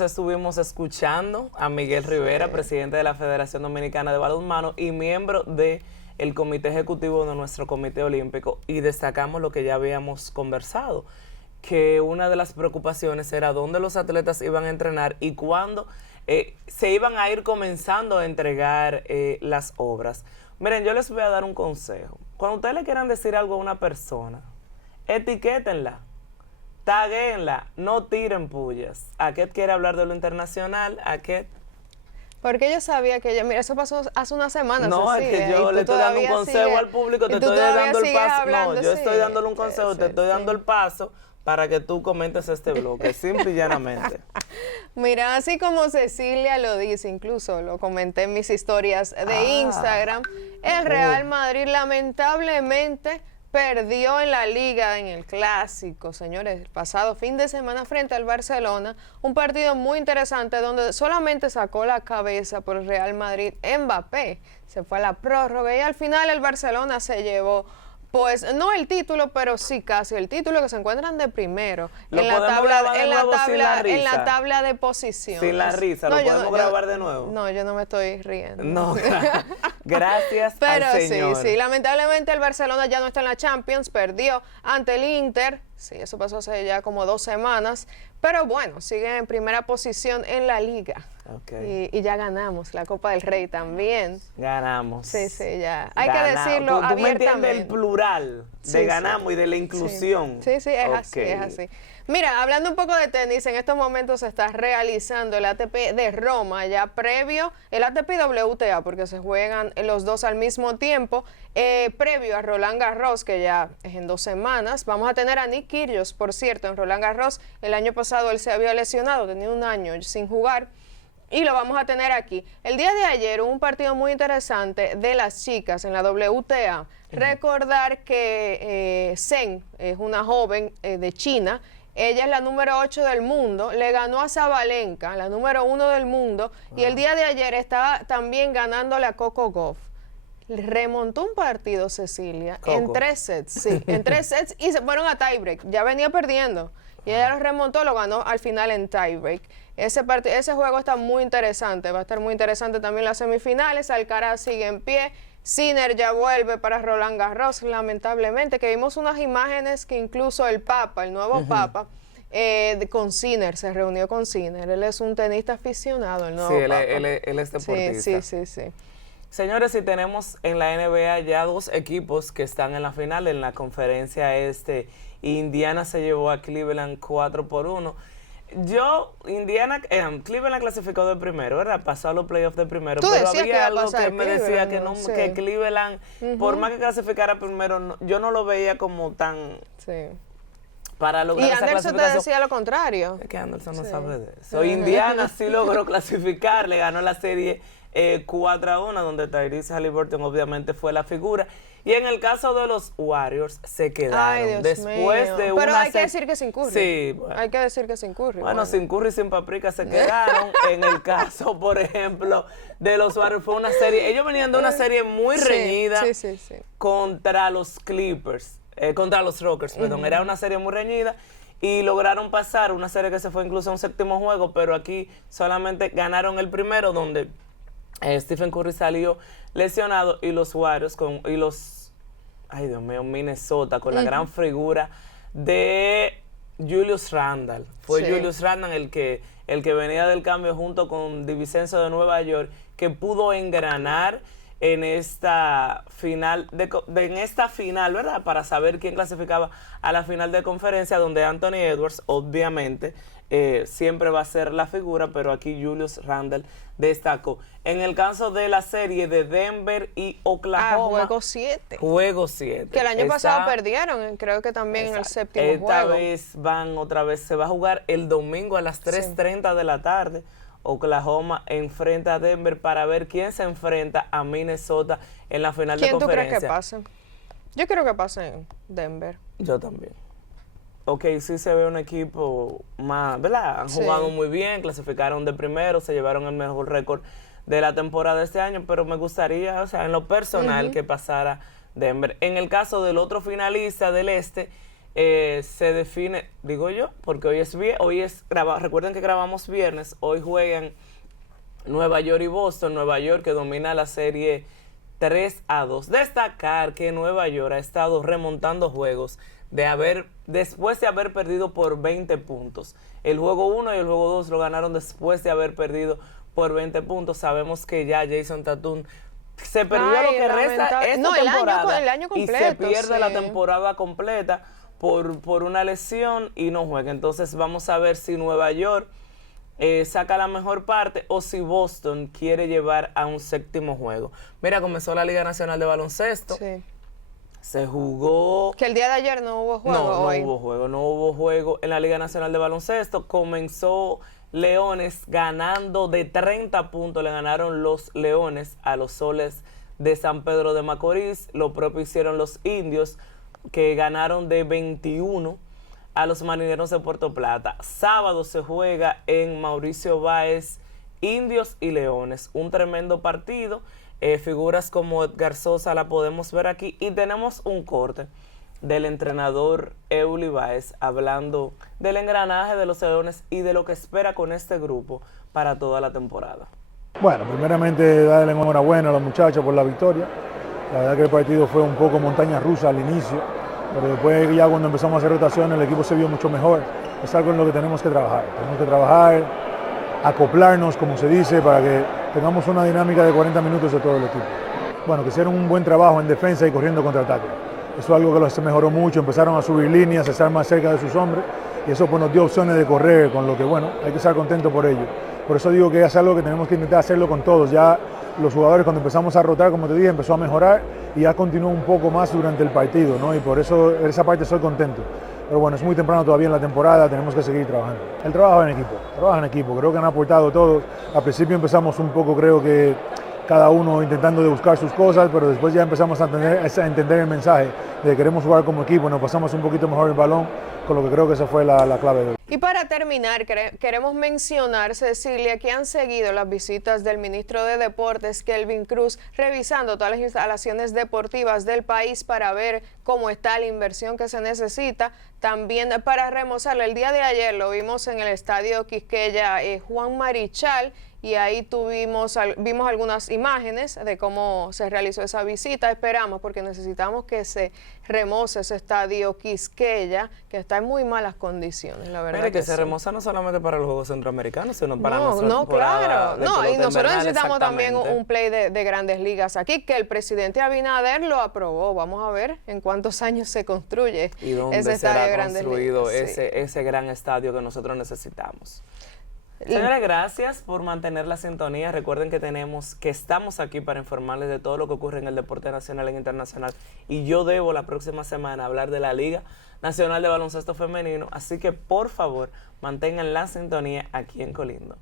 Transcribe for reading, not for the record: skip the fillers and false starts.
nos estuvimos escuchando a Miguel Rivera, presidente de la Federación Dominicana de Balonmano y miembro del Comité Ejecutivo de nuestro Comité Olímpico, y destacamos lo que ya habíamos conversado, que una de las preocupaciones era dónde los atletas iban a entrenar y cuándo se iban a ir comenzando a entregar las obras. Miren, yo les voy a dar un consejo. Cuando ustedes le quieran decir algo a una persona, etiquétenla, taguéenla, no tiren pullas. Aquest quiere hablar de lo internacional, Aquest. Porque yo sabía que mira, eso pasó hace una semana. No, es que yo le estoy dando un consejo al público, te estoy dando el paso. No, yo estoy dándole un consejo, te estoy dando el paso para que tú comentes este bloque, simple y llanamente. Mira, así como Cecilia lo dice, incluso lo comenté en mis historias de Instagram, el Real Madrid lamentablemente perdió en la Liga, en el Clásico, señores, el pasado fin de semana frente al Barcelona, un partido muy interesante donde solamente sacó la cabeza por el Real Madrid Mbappé, se fue a la prórroga y al final el Barcelona se llevó, pues no el título, pero sí casi el título, que se encuentran de primero en la tabla de posiciones. Sin la risa, ¿lo podemos grabar de nuevo? No, yo no me estoy riendo. No, gracias pero al Señor. sí, lamentablemente el Barcelona ya no está en la Champions, perdió ante el Inter, sí, eso pasó hace ya como 2 semanas, pero bueno, sigue en primera posición en la Liga. Okay. Y ya ganamos la Copa del Rey también. Ganamos. Sí, ya. Hay que decirlo abiertamente. ¿Tú me entiendes el plural de ganamos y de la inclusión? Sí, es así, es así. Mira, hablando un poco de tenis, en estos momentos se está realizando el ATP de Roma, ya previo, el ATP WTA, porque se juegan los dos al mismo tiempo, previo a Roland Garros, que ya es en 2 semanas. Vamos a tener a Nick Kyrgios, por cierto, en Roland Garros. El año pasado él se había lesionado, tenía 1 año sin jugar. Y lo vamos a tener aquí. El día de ayer hubo un partido muy interesante de las chicas en la WTA. Recordar que Zheng es una joven de China. Ella es la número 8 del mundo. Le ganó a Sabalenka, la número 1 del mundo. Y el día de ayer estaba también ganándole a Coco Gauff. Remontó un partido, Cecilia, en 3 sets. Sí, en 3 sets y se fueron a tiebreak. Ya venía perdiendo. Y ella lo remontó, lo ganó al final en tiebreak. Ese juego está muy interesante, va a estar muy interesante también las semifinales. Alcaraz sigue en pie, Sinner ya vuelve para Roland Garros, lamentablemente, que vimos unas imágenes que incluso el Papa, el nuevo Papa, con Sinner, se reunió con Sinner. Él es un tenista aficionado, el nuevo Papa. Él es deportista. Sí. Señores, y tenemos en la NBA ya 2 equipos que están en la final, en la conferencia este. Indiana se llevó a Cleveland 4-1. Cleveland clasificó de primero, ¿verdad? Pasó a los playoffs de primero, pero había algo que me decía que no, que Cleveland, por más que clasificara primero, yo no lo veía como tan para lograr esa clasificación. Y Anderson te decía lo contrario. Es que Anderson no sabe de eso. Indiana sí logró clasificar, le ganó la serie 4-1, donde Tyrese Haliburton obviamente fue la figura. Y en el caso de los Warriors, se quedaron después de una... Pero hay que decir que sin Curry. Sí. Bueno. Hay que decir que sin Curry. Bueno, sin Curry y sin Paprika se quedaron. En el caso, por ejemplo, de los Warriors, fue una serie... Ellos venían de una serie muy reñida contra los Clippers. Contra los Rockers, perdón. Era una serie muy reñida. Y lograron pasar una serie que se fue incluso a un 7º juego, pero aquí solamente ganaron el primero, donde Stephen Curry salió lesionado, y los Warriors Minnesota con la gran figura de Julius Randle. Fue Julius Randle el que venía del cambio junto con DiVincenzo de Nueva York, que pudo engranar en esta final, ¿verdad? Para saber quién clasificaba a la final de conferencia, donde Anthony Edwards, obviamente, siempre va a ser la figura, pero aquí Julius Randle destacó. En el caso de la serie de Denver y Oklahoma. Juego 7. Que el año pasado perdieron, creo que también en el 7º juego. Esta vez se va a jugar el domingo a las 3:30 de la tarde. Oklahoma enfrenta a Denver para ver quién se enfrenta a Minnesota en la final de conferencia. ¿Quién tú crees que pase? Yo creo que pase en Denver. Yo también. Sí se ve un equipo más, ¿verdad? Han jugado muy bien, clasificaron de primero, se llevaron el mejor récord de la temporada de este año, pero me gustaría, en lo personal, que pasara Denver. En el caso del otro finalista del este, se define, digo yo, porque recuerden que grabamos viernes, hoy juegan Nueva York y Boston. Nueva York, que domina la serie 3-2. Destacar que Nueva York ha estado remontando juegos después de haber perdido por 20 puntos. El juego 1 y el juego 2 lo ganaron después de haber perdido por 20 puntos. Sabemos que ya Jason Tatum se perdió lo que resta esta temporada el año completo, y se pierde sí, la temporada completa por una lesión y no juega. Entonces vamos a ver si Nueva York saca la mejor parte o si Boston quiere llevar a un séptimo juego. Mira, comenzó la Liga Nacional de Baloncesto. Sí. Se jugó... Que el día de ayer no hubo juego. No hubo juego en la Liga Nacional de Baloncesto. Comenzó Leones ganando de 30 puntos. Le ganaron los Leones a los Soles de San Pedro de Macorís. Lo propio hicieron los Indios, que ganaron de 21 a los Marineros de Puerto Plata. Sábado se juega en Mauricio Báez, Indios y Leones. Un tremendo partido. Figuras como Edgar Sosa la podemos ver aquí. Y tenemos un corte del entrenador Euly Báez hablando del engranaje de los Leones y de lo que espera con este grupo para toda la temporada. Bueno, primeramente darle enhorabuena a los muchachos por la victoria. La verdad que el partido fue un poco montaña rusa al inicio, pero después ya cuando empezamos a hacer rotaciones el equipo se vio mucho mejor. Es algo en lo que tenemos que trabajar. Tenemos que trabajar, acoplarnos, como se dice, para que tengamos una dinámica de 40 minutos de todo el equipo. Bueno, que hicieron un buen trabajo en defensa y corriendo contraataque. Eso es algo que se mejoró mucho, empezaron a subir líneas, a estar más cerca de sus hombres y eso pues nos dio opciones de correr, con lo que bueno, hay que estar contentos por ello. Por eso digo que es algo que tenemos que intentar hacerlo con todos. Ya los jugadores cuando empezamos a rotar, como te dije, empezó a mejorar y ya continuó un poco más durante el partido, ¿no? Y por eso en esa parte estoy contento. Pero bueno, es muy temprano todavía en la temporada, tenemos que seguir trabajando. El trabajo en equipo, creo que han aportado todos. Al principio empezamos un poco, creo que cada uno intentando de buscar sus cosas, pero después ya empezamos a entender el mensaje de que queremos jugar como equipo, nos pasamos un poquito mejor el balón, con lo que creo que esa fue la clave de hoy. Y para terminar, queremos mencionar, Cecilia, que han seguido las visitas del ministro de Deportes, Kelvin Cruz, revisando todas las instalaciones deportivas del país para ver cómo está la inversión que se necesita. También para remozarlo, el día de ayer lo vimos en el estadio Quisqueya Juan Marichal, y ahí vimos algunas imágenes de cómo se realizó esa visita. Esperamos, porque necesitamos que se remoce ese estadio Quisqueya, que está en muy malas condiciones, la verdad. Mire, que sí. se remoza no solamente para los Juegos Centroamericanos, sino para claro. Y nosotros necesitamos también un un play de grandes ligas aquí, que el presidente Abinader lo aprobó. Vamos a ver en cuántos años se construye y dónde ese estadio de grandes construido ligas. ese gran estadio que nosotros necesitamos. Señores, gracias por mantener la sintonía. Recuerden que estamos aquí para informarles de todo lo que ocurre en el deporte nacional e internacional. Y yo debo la próxima semana hablar de la Liga Nacional de Baloncesto Femenino. Así que, por favor, mantengan la sintonía aquí en Colindo.